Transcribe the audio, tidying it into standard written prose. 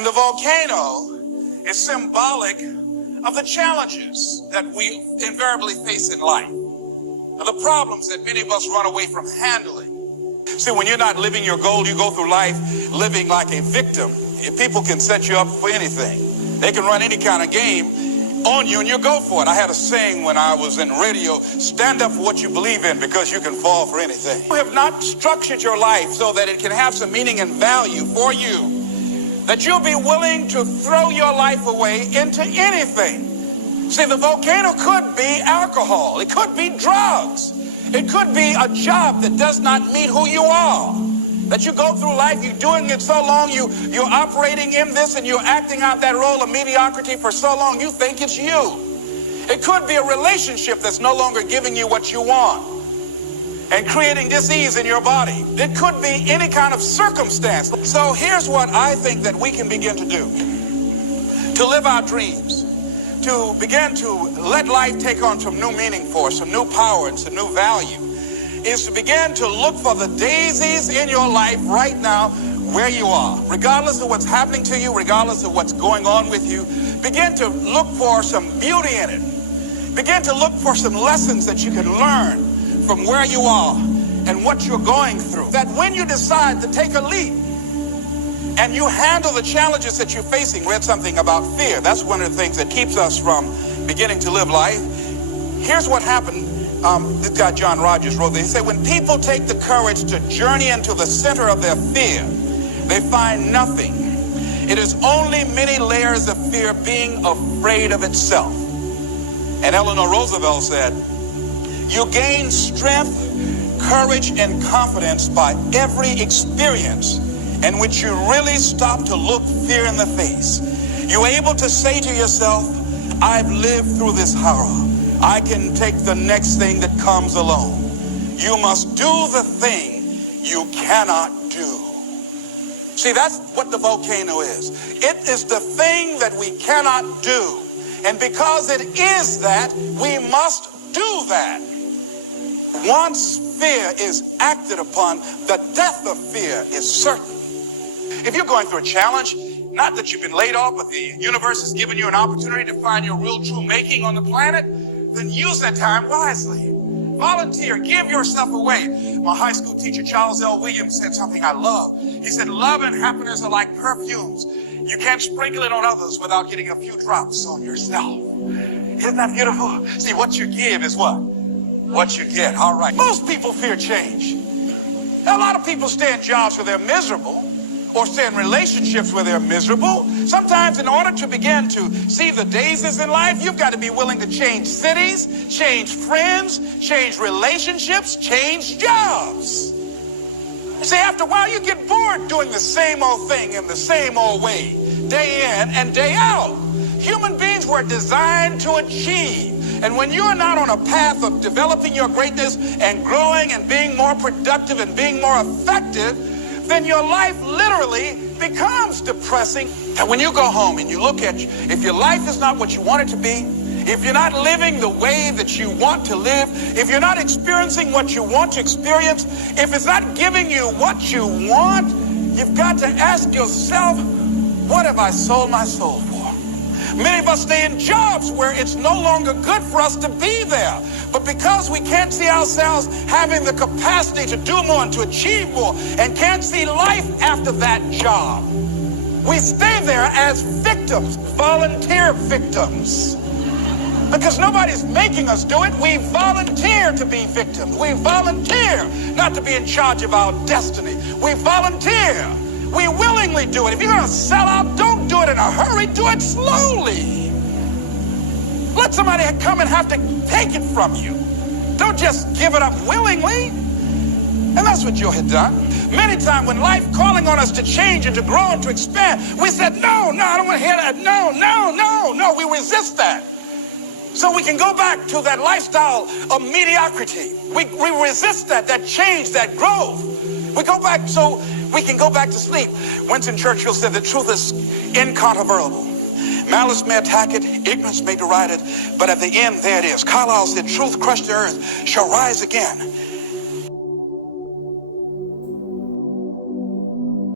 And the volcano is symbolic of the challenges that we invariably face in life, the problems that many of us run away from handling. See, when you're not living your goal, you go through life living like a victim. People can set you up for anything. They can run any kind of game on you and you go for it. I had a saying when I was in radio: stand up for what you believe in, because you can fall for anything. You have not structured your life so that it can have some meaning and value for you, that you'll be willing to throw your life away into anything. See, the volcano could be alcohol. It could be drugs. It could be a job that does not meet who you are. That you go through life, you're doing it so long, you're operating in this and you're acting out that role of mediocrity for so long, you think it's you. It could be a relationship that's no longer giving you what you want and creating dis-ease in your body. It could be any kind of circumstance. So here's what I think that we can begin to do to live our dreams, to begin to let life take on some new meaning for us, some new power and some new value, is to begin to look for the daisies in your life right now where you are. Regardless of what's happening to you, regardless of what's going on with you, begin to look for some beauty in it. Begin to look for some lessons that you can learn from where you are and what you're going through. That when you decide to take a leap and you handle the challenges that you're facing, read something about fear. That's one of the things that keeps us from beginning to live life. Here's what happened. This guy John Rogers wrote this. He said, when people take the courage to journey into the center of their fear, they find nothing. It is only many layers of fear being afraid of itself. And Eleanor Roosevelt said, you gain strength, courage, and confidence by every experience in which you really stop to look fear in the face. You're able to say to yourself, I've lived through this horror. I can take the next thing that comes along. You must do the thing you cannot do. See, that's what the volcano is. It is the thing that we cannot do. And because it is that, we must do that. Once fear is acted upon, the death of fear is certain. If you're going through a challenge, not that you've been laid off, but the universe has given you an opportunity to find your real true making on the planet, then use that time wisely. Volunteer, give yourself away. My high school teacher, Charles L. Williams, said something I love. He said, love and happiness are like perfumes. You can't sprinkle it on others without getting a few drops on yourself. Isn't that beautiful? See, what you give is what? What you get. All right. Most people fear change. A lot of people stay in jobs where they're miserable, or stay in relationships where they're miserable. Sometimes in order to begin to see the daisies in life, you've got to be willing to change cities, change friends, change relationships, change jobs. See, after a while, you get bored doing the same old thing in the same old way, day in and day out. Human beings were designed to achieve. And when you're not on a path of developing your greatness and growing and being more productive and being more effective, then your life literally becomes depressing. And when you go home and you look at, if your life is not what you want it to be, if you're not living the way that you want to live, if you're not experiencing what you want to experience, if it's not giving you what you want, you've got to ask yourself, what have I sold my soul for? Many of us stay in jobs where it's no longer good for us to be there. But because we can't see ourselves having the capacity to do more and to achieve more, and can't see life after that job, we stay there as victims, volunteer victims. Because nobody's making us do it. We volunteer to be victims. We volunteer not to be in charge of our destiny. We volunteer. We willingly do it. If you're going to sell out, don't do it in a hurry. Do it slowly. Let somebody come and have to take it from you. Don't just give it up willingly. And that's what you had done. Many times when life calling on us to change and to grow and to expand, we said, no, I don't want to hear that. No. We resist that. So we can go back to that lifestyle of mediocrity. We resist that change, that growth. We go back so we can go back to sleep. Winston Churchill said the truth is incontrovertible. Malice may attack it, ignorance may deride it, but at the end, there it is. Carlyle said, truth crushed to earth shall rise again.